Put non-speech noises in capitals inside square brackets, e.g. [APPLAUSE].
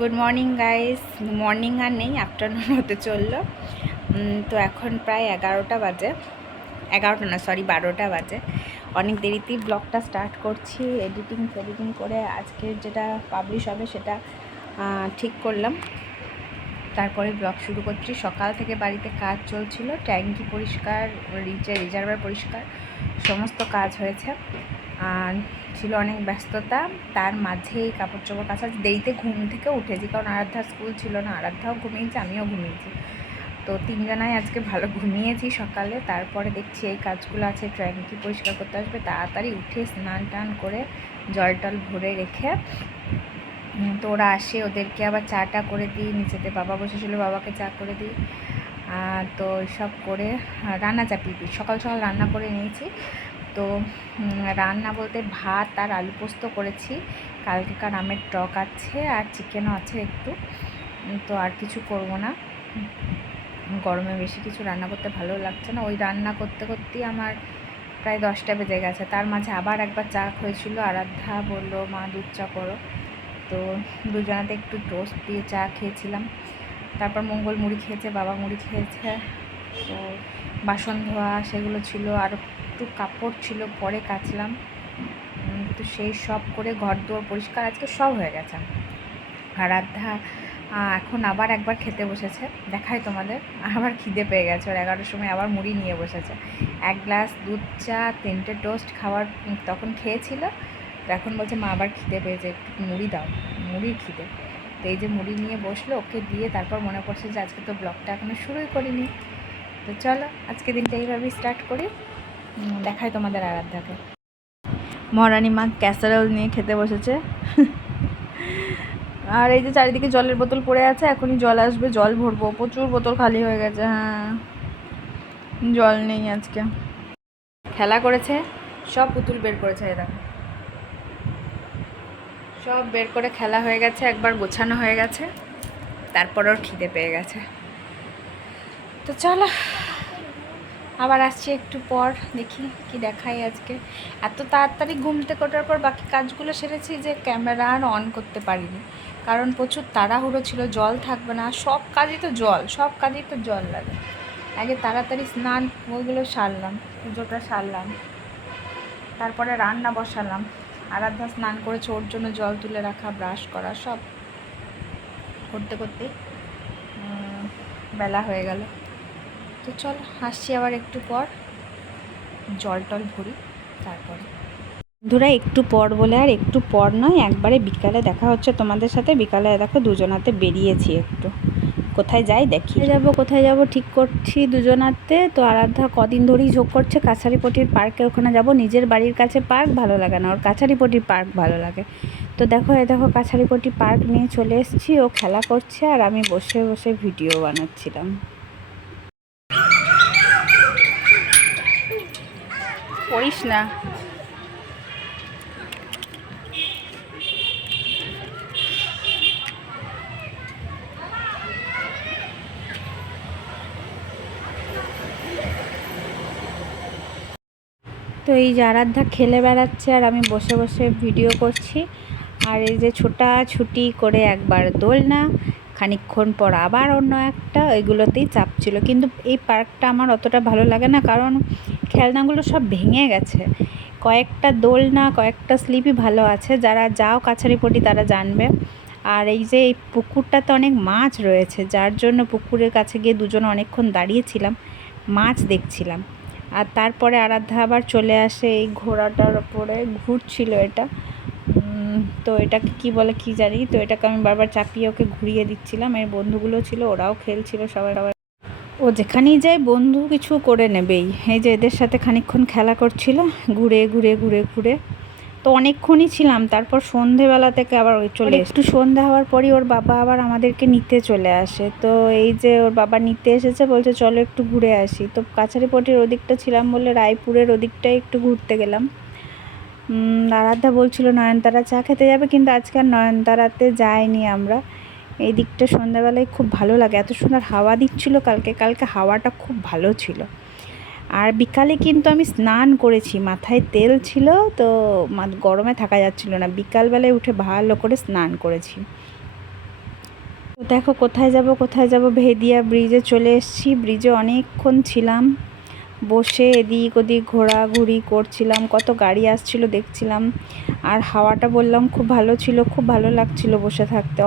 Good morning guys morning আর নেই afternoon [LAUGHS] হতে চলল। তো এখন প্রায় এগারোটা বাজে। এগারোটা না সরি বারোটা বাজে। অনেক দেরিতেই ব্লগটা স্টার্ট করছি এডিটিং ফেডিটিং করে আজকের যেটা পাবলিশ হবে সেটা ঠিক করলাম। তারপরে ব্লগ শুরু করছি। সকাল থেকে বাড়িতে কাজ চলছিল, ট্যাঙ্কি পরিষ্কার রিজার্ভার পরিষ্কার, সমস্ত কাজ হয়েছে। ছিল অনেক ব্যস্ততা। তার মাঝেই কাপড় চোপড় কাচা দেরিতে ঘুম থেকে উঠেছি, কারণ আরাধ্যা স্কুল ছিল না। আরাধ্যাও ঘুমিয়েছে, আমিও ঘুমিয়েছি। তো তিনজনাই আজকে ভালো ঘুমিয়েছি সকালে। তারপরে দেখছি এই কাজগুলো আছে ট্যাঙ্কি পরিষ্কার করতে আসবে। তাড়াতাড়ি উঠে স্নান টান করে জল টল ভরে রেখে তো ওরা আসে, ওদেরকে আবার চাটা করে দিই, নিচেতে বাবা বসেছিল, বাবাকে চা করে দিই। তো সব করে রান্না চাপিয়ে দিই। সকাল সকাল রান্না করে নিয়েছি। তো রান্না বলতে ভাত আর আলু পোস্ত করেছি। কালকেকার আমের টক আছে আর চিকেনও আছে একটু। তো আর কিছু করব না। গরমে বেশি কিছু রান্না করতে ভালো লাগছে না। ওই রান্না করতে করতেই আমার প্রায় দশটা বেজে গেছে। তার মাঝে আবার একবার চা হয়েছিল। আরাধ্যা বলল, মা, দুধ চা করো। তো দুজনাতে একটু টোস্ট দিয়ে চা খেয়েছিলাম। তারপর মঙ্গল মুড়ি খেয়েছে, বাবা মুড়ি খেয়েছে। তো বাসন ধোয়া সেগুলো ছিল। আর একটু কাপড় ছিল পরে কাচলাম। তো সেই সব করে ঘর দুয়ার পরিষ্কার আজকে সব হয়ে গেছে। আরাধ্যা আহ, এখন আবার একবার খেতে বসেছে। দেখাই তোমাদের আবার খিদে পেয়ে গেছে। ওর এগারোটার সময় আবার মুড়ি নিয়ে বসেছে। এক গ্লাস দুধ চা তিনটে টোস্ট খাওয়ার তখন খেয়েছিল। তো এখন বলছে মা আবার খিদে পেয়েছে একটু মুড়ি দাও। মুড়ির খিদে। তো এই যে মুড়ি নিয়ে বসল ওকে দিয়ে তারপর মনে পড়ছে যে আজকে তো ব্লগটা এখনও শুরুই করিনি। তো চলো আজকে দিনটা এইভাবেই স্টার্ট করি। দেখাই তোমাদের আরাধ্যাকে। মহারানী মা ক্যাসারোল নিয়ে খেতে বসেছে। [LAUGHS] আর এই যে চারিদিকে জলের বোতল পড়ে আছে, এখনই জল আসবে, জল ভরবো। প্রচুর বোতল খালি হয়ে গেছে হ্যাঁ। জল নেই আজকে। খেলা করেছে, সব পুতুল বের করেছে এরা সব বের করে খেলা হয়ে গেছে, একবার গোছানো হয়ে গেছে, তারপর ওর খিদে পেয়ে গেছে। তো চলো। আবার আসছি একটু পর, দেখি কি দেখাই আজকে। এত তাড়াতাড়ি ঘুম থেকে ওঠার পর বাকি কাজগুলো সেরেছি যে ক্যামেরা আর অন করতে পারিনি। কারণ প্রচুর তাড়াহুড়ো ছিল, জল থাকবে না, সব কাজই তো জল, সব কাজেই তো জল লাগে। আগে তাড়াতাড়ি স্নান ওইগুলো সারলাম, পুজোটা সারলাম। তারপরে রান্না বসালাম। আরাধ্যা স্নান করেছে, ওর জন্য জল তুলে রাখা, ব্রাশ করা, সব করতে করতে বেলা হয়ে গেল। তো চল, হাসছি আবার একটু পর। জল টল ভরি, তারপরে। বন্ধুরা, একটু পর বলে আর একটু পর নয়, একবারে বিকালে দেখা হচ্ছে তোমাদের সাথে। বিকালে দেখো দুজনাতে বেরিয়েছি একটু। কোথায় যাই দেখি। যাব, কোথায় যাব? ঠিক করছি দুজনাতে তো আরাধ্যা কদিন ধরেই ঝোঁক করছে, কাছারিপটির পার্কে ওখানে যাব। নিজের বাড়ির কাছে পার্ক ভালো লাগে না, ওর কাছারিপটির পার্ক ভালো লাগে। তো দেখো, এ দেখো কাছারিপটি পার্ক নিয়ে চলে এসেছি, ও খেলা করছে আর আমি বসে বসে ভিডিও বানাচ্ছিলাম। পড়িস না। তো এই যে খেলে বেড়াচ্ছে আর আমি বসে বসে ভিডিও করছি। আর এই যে ছোটা ছুটি করে একবার দোলনা, খানিকক্ষণ পর আবার অন্য একটা ওইগুলোতেই চাপ ছিল। কিন্তু এই পার্কটা আমার অতটা ভালো লাগে না কারণ খেলনাগুলো সব ভেঙে গেছে। কয়েকটা দোলনা, কয়েকটা স্লিপই ভালো আছে। যারা যাও কাছারিপটি তারা জানবে। আর এই যে এই পুকুরটাতে অনেক মাছ রয়েছে, যার জন্য পুকুরের কাছে গিয়ে দুজন অনেকক্ষণ দাঁড়িয়েছিলাম, মাছ দেখছিলাম। আর তারপরে আরাধ্যা আবার চলে আসে এই ঘোড়াটার ওপরে, ঘুরছিল এটা। তো এটাকে কি বলে কি জানি? তো এটাকে আমি বারবার চাপিয়ে ওকে ঘুরিয়ে দিচ্ছিলাম। এর বন্ধুগুলো ছিল, ওরাও খেলছিল সবার ও যেখানেই যায় বন্ধু কিছু করে নেবেই। এই যে এদের সাথে খানিকক্ষণ খেলা করছিল ঘুরে ঘুরে ঘুরে ঘুরে। তো অনেকক্ষণই ছিলাম তারপর সন্ধেবেলা থেকে আবার ওই চলে একটু সন্ধে হওয়ার পরই ওর বাবা আবার আমাদেরকে নিতে চলে আসে। তো এই যে ওর বাবা নিতে এসেছে বলছে চলো একটু ঘুরে আসি। তো কাছারিপটির ওদিকটা ছিলাম বলে রায়পুরের ওদিকটাই একটু ঘুরতে গেলাম। আরাধ্যা বলছিল নয়নতারা চা খেতে যাবে? কিন্তু আজকে আর নয়নতারাতে যাইনি আমরা। এই দিকটা সন্ধ্যাবেলায় খুব ভালো লাগে। এত সুন্দর হাওয়া দিচ্ছিল কালকে। কালকে হাওয়াটা খুব ভালো ছিল। আর বিকালে কিন্তু আমি স্নান করেছি। মাথায় তেল ছিল, তো গরমে থাকা যাচ্ছিল না। বিকালবেলায় উঠে ভালো করে স্নান করেছি। তো দেখো কোথায় যাব কোথায় যাব? ভেদিয়া ব্রিজে চলে এসেছি। ব্রিজে অনেকক্ষণ ছিলাম। বসে এদিক ওদিক ঘোরাঘুরি করছিলাম। কত গাড়ি আসছিল দেখছিলাম। আর হাওয়াটা বললাম খুব ভালো ছিল, খুব ভালো লাগছিল বসে থাকতে।